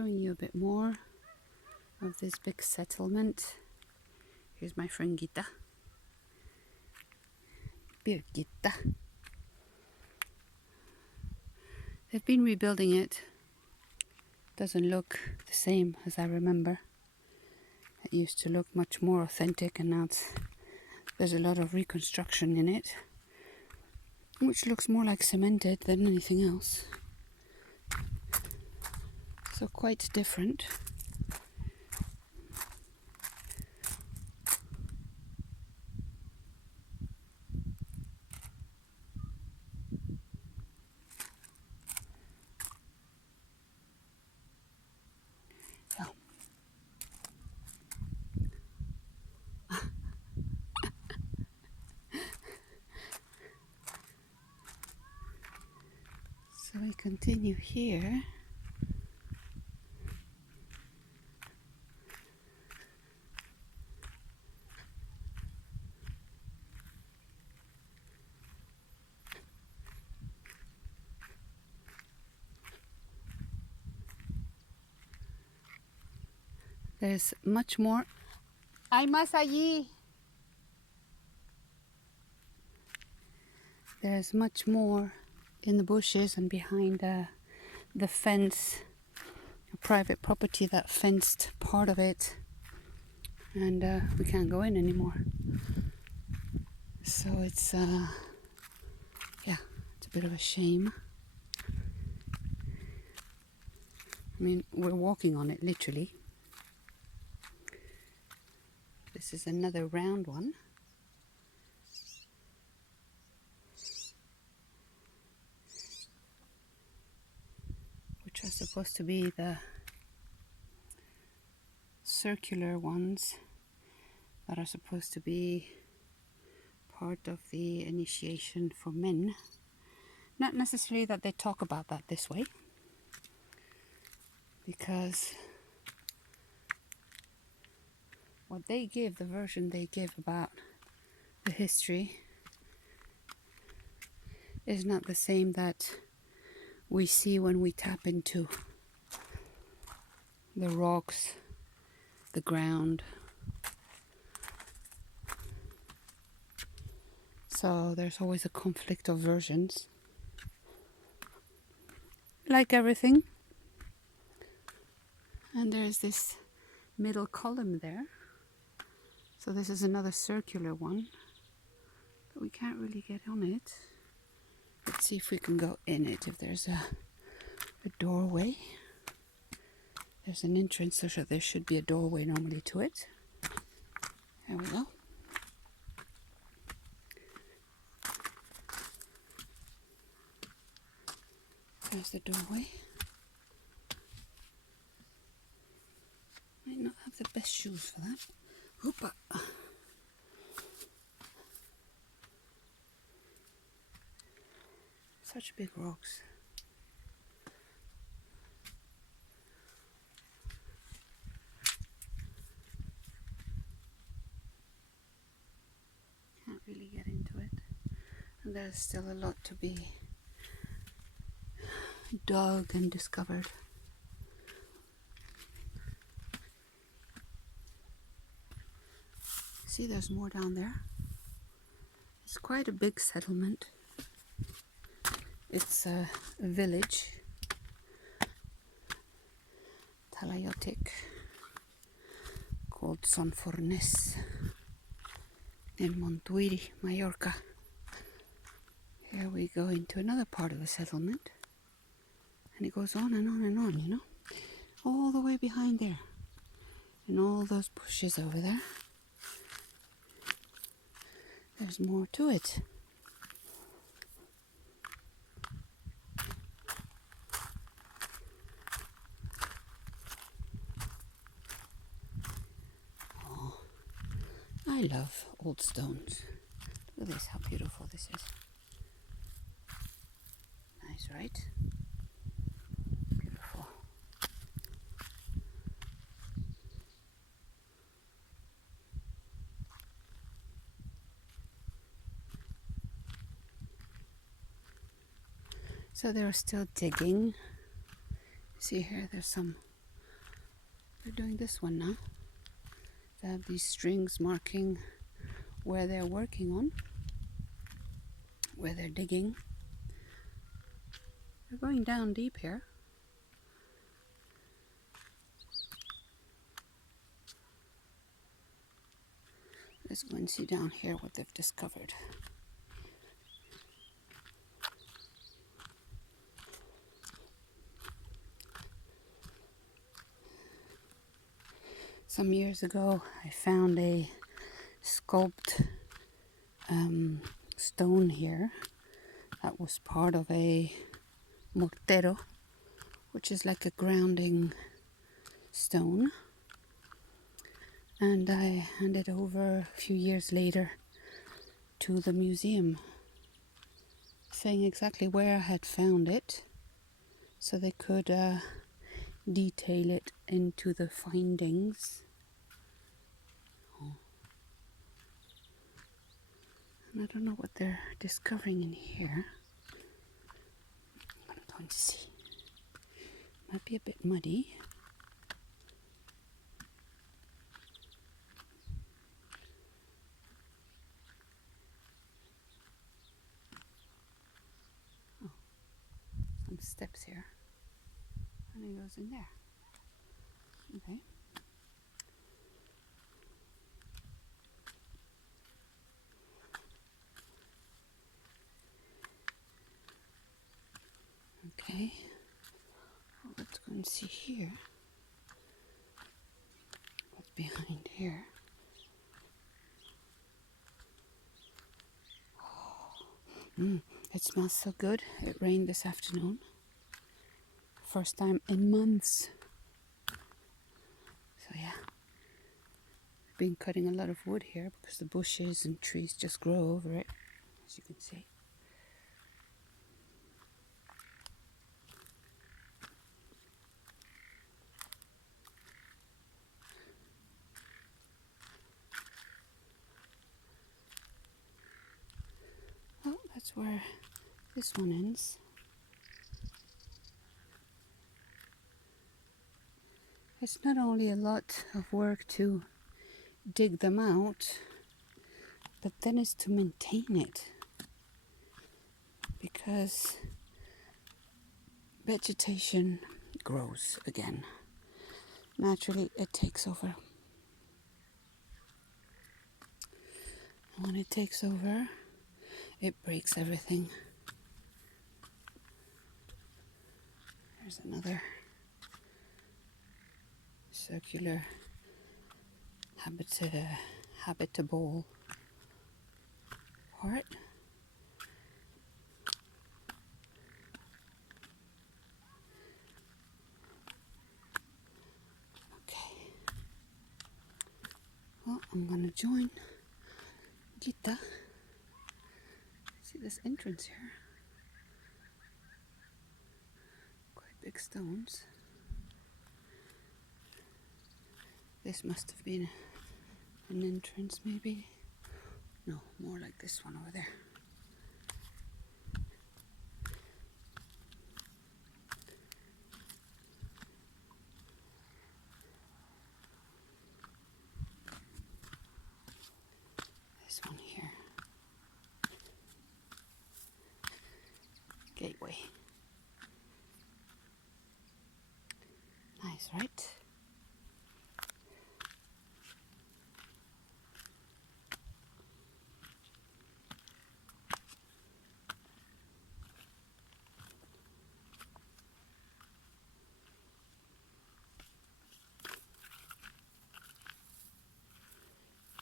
showing you a bit more of this big settlement. Here's my friend Gita. Birgitta. They've been rebuilding it. Doesn't look the same as I remember. It used to look much more authentic, and now there's a lot of reconstruction in it, which looks more like cemented than anything else. So quite different. So we continue here. There's much more. ¡Hay más allí! There's much more in the bushes and behind the fence, a private property that fenced part of it, and we can't go in anymore. So it's yeah, it's a bit of a shame. I mean, we're walking on it literally. This is another round one. Which are supposed to be the circular ones that are supposed to be part of the initiation for men. Not necessarily that they talk about that this way, because what they give, the version they give about the history, is not the same that we see when we tap into the rocks, the ground. So there's always a conflict of versions, like everything. And there's this middle column there. So this is another circular one, but we can't really get on it. Let's see if we can go in it, if there's a doorway. There's an entrance, so there should be a doorway normally to it. There we go. There's the doorway. Might not have the best shoes for that. Hoopa. Such big rocks. Can't really get into it. And there's still a lot to be dug and discovered. See, there's more down there. It's quite a big settlement. It's a village, Talaiot, called Son Fornes in Montuiri, Mallorca. Here we go into another part of the settlement, and it goes on and on and on, you know, all the way behind there, and all those bushes over there. There's more to it. Oh, I love old stones. Look at this, how beautiful this is. Nice, right? Beautiful. So they're still digging. See here, there's some They're doing this one now. They have these strings marking where they're working on, where they're digging. They're going down deep here. Let's go and see down here what they've discovered. Some years ago, I found a sculpted stone here that was part of a mortero, which is like a grounding stone. And I handed over a few years later to the museum, saying exactly where I had found it, so they could detail it into the findings. And I don't know what they're discovering in here. I'm going to see. Might be a bit muddy. Oh, some steps here. And it goes in there. Okay. Okay. Well, let's go and see here. What's behind here? It smells so good. It rained this afternoon. First time in months. So yeah. I've been cutting a lot of wood here because the bushes and trees just grow over it, as you can see. Oh, that's where this one ends. It's not only a lot of work to dig them out, but then it's to maintain it. Because vegetation grows again. Naturally, it takes over. And when it takes over, it breaks everything. There's another circular habitable part. Okay. Well, I'm gonna join Gita. See this entrance here? Quite big stones. This must have been an entrance, maybe. No, more like this one over there. This one here. Gateway. Nice, right?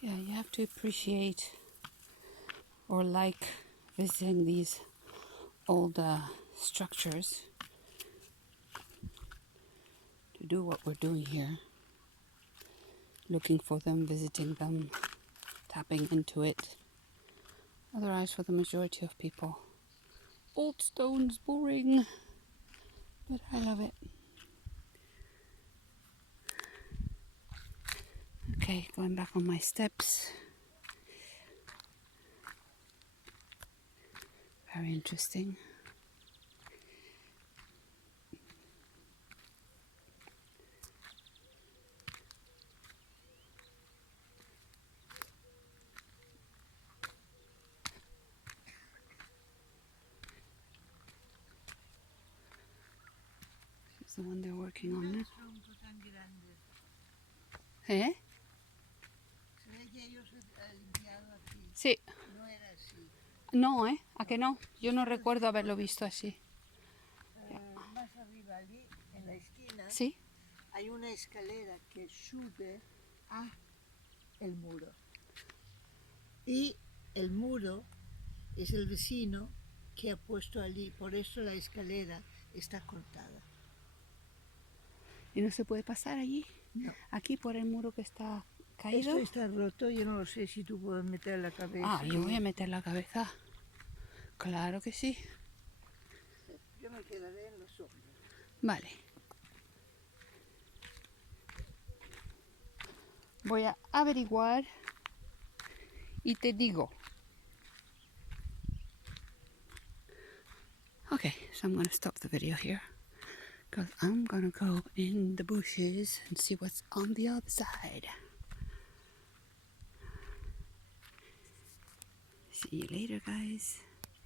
Yeah, you have to appreciate or like visiting these old structures to do what we're doing here. Looking for them, visiting them, tapping into it. Otherwise, for the majority of people, old stones, boring, but I love it. Okay, going back on my steps. Very interesting. It's the one they're working on now. Tronco tan grande. ¿Eh? Se ve que ellos han limpiado aquí. Sí. No era así. No, ¿eh? ¿A que no? Yo no recuerdo haberlo visto así. Más arriba allí, en la esquina, ¿Sí? hay una escalera que sube a el muro. Y el muro es el vecino que ha puesto allí, por eso la escalera está cortada. ¿Y no se puede pasar allí? No. Aquí por el muro que está caído. Esto está roto, yo no lo sé si tú puedes meter la cabeza. Ah, yo voy a meter la cabeza. Claro que sí. Yo me quedaré en los sombras. Vale. Voy a averiguar y te digo. Okay, so I'm going to stop the video here because I'm going to go in the bushes and see what's on the other side. See you later, guys.